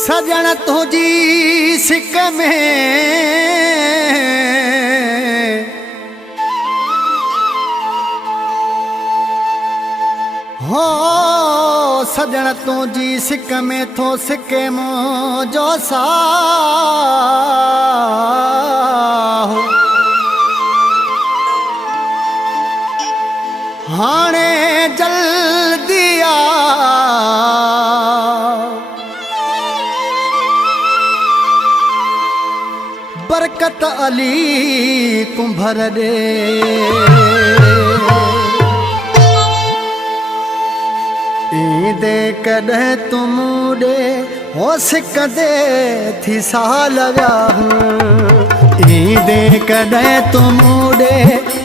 सजण तुझी सिक में हो सजण तुझी सिक में थो सिके मुंहिंजो साहो हाणे जल्दी आ बरकत अली कुंभर दे ईंदे कॾहिं तुम ॾे हो सिकंदे थी साल वियाहूं ईंदे कॾहिं तुम ॾे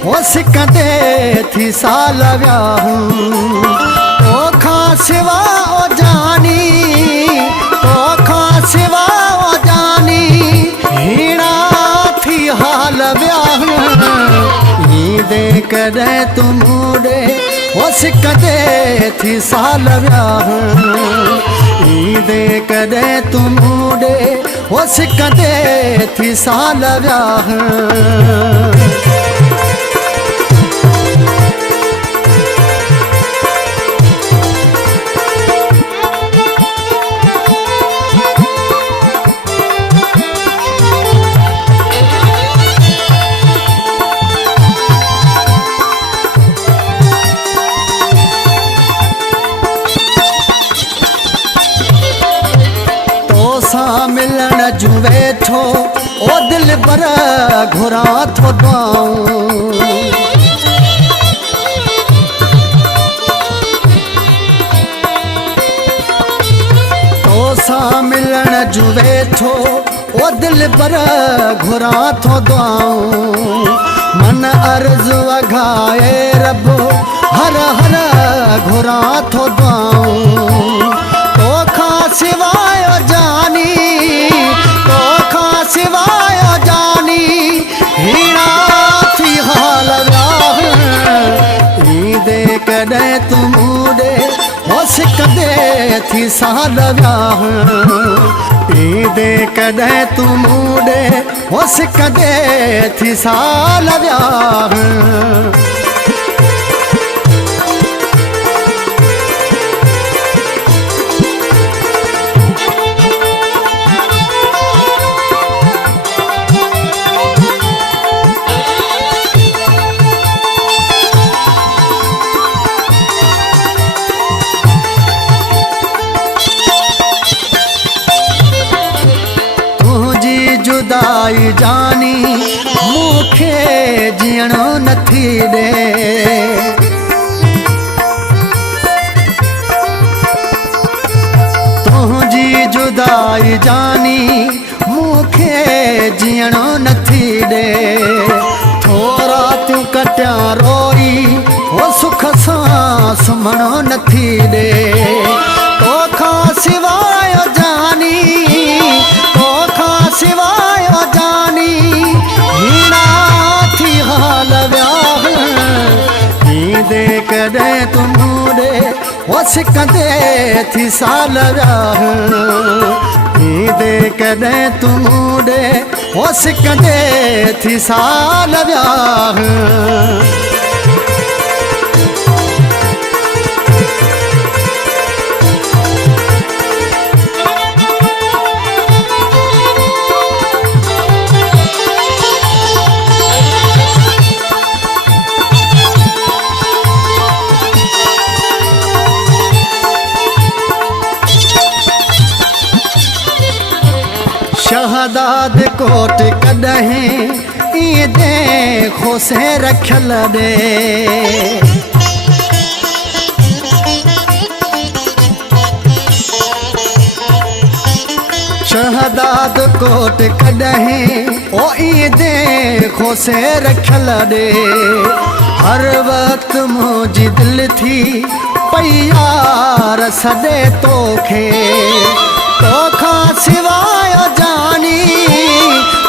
हो सिकंदे थी साल वियाहूं तोखां सिवा ओ जानी तोखां सिवा ओ जानी हीणा थी हाल वियाहूं ईंदे कॾहिं तुम ॾे हो सिकंदे थी साल वियाहूं ईंदे कॾहिं तुम ॾे हो सिकंदे थी साल वियाहूं मिलन जूं वेठो ओ दिल पर घुरां थो दुआऊं तोसां मिलन जूं वेठो ओ दिल पर घुरां थो दुआऊं मन अर्ज़ वघाए रब हर हर घुरां थो दुआऊं तोखां सिवाय जानी तोखां सिवाय जानी हीणा थी हाल वियाहूं ईंदे कॾहिं तुम ॾे हो सिकंदे थी साल वियाहूं ईंदे कॾहिं तुम ॾे हो सिकंदे थी साल वियाहूं जुदाई जानी मूंखे जीअणो नथी ॾे तुंहिंजी जुदाई जानी मूंखे जीअणो नथी ॾे थोरा तूं कटियां रोई हो सुख सां सुम्हणो नथी ॾे तोखां सिवाय जानी तोखां सिवाय जानी हीणा थी हाल वियाहूं ईंदे कॾहिं तुम ॾे हो सिकंदे थी साल वियाहूं ईंदे कॾहिं तुम ॾे हो सिकंदे थी साल वियाहूं शहदाद कोट कॾहिं ईंदे खोसे रखियल ॾे शहदाद कोट कॾहिं ओ ईंदे खोसे रखियल ॾे हर वक्त मुझी दिल थी प्यार सदे तोखे तोखा सिवाय जानी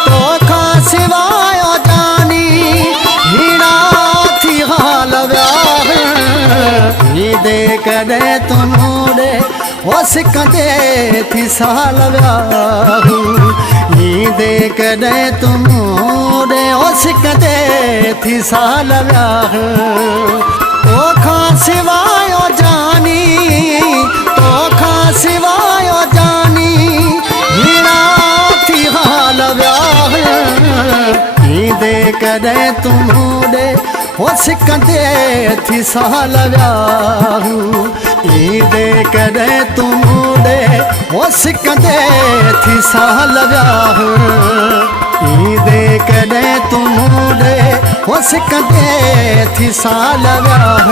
तोखा सिवाय जानी हीड़ा थी हाल व्याह दे कदे तुनूड़े वस कदे थी साल व्याह दे कदे तुनूड़े वस कदे थी साल व्याह तोखा सिवाय जानी तोखा सिवाय जानी हीड़ा थी हाल व्याह दे कदे तुनूड़े वस कदे थी साल व्याह दे कदे तुनूड़े वस कदे थी साल व्याह दे कदे तुनूड़े वस कदे थी साल व्याह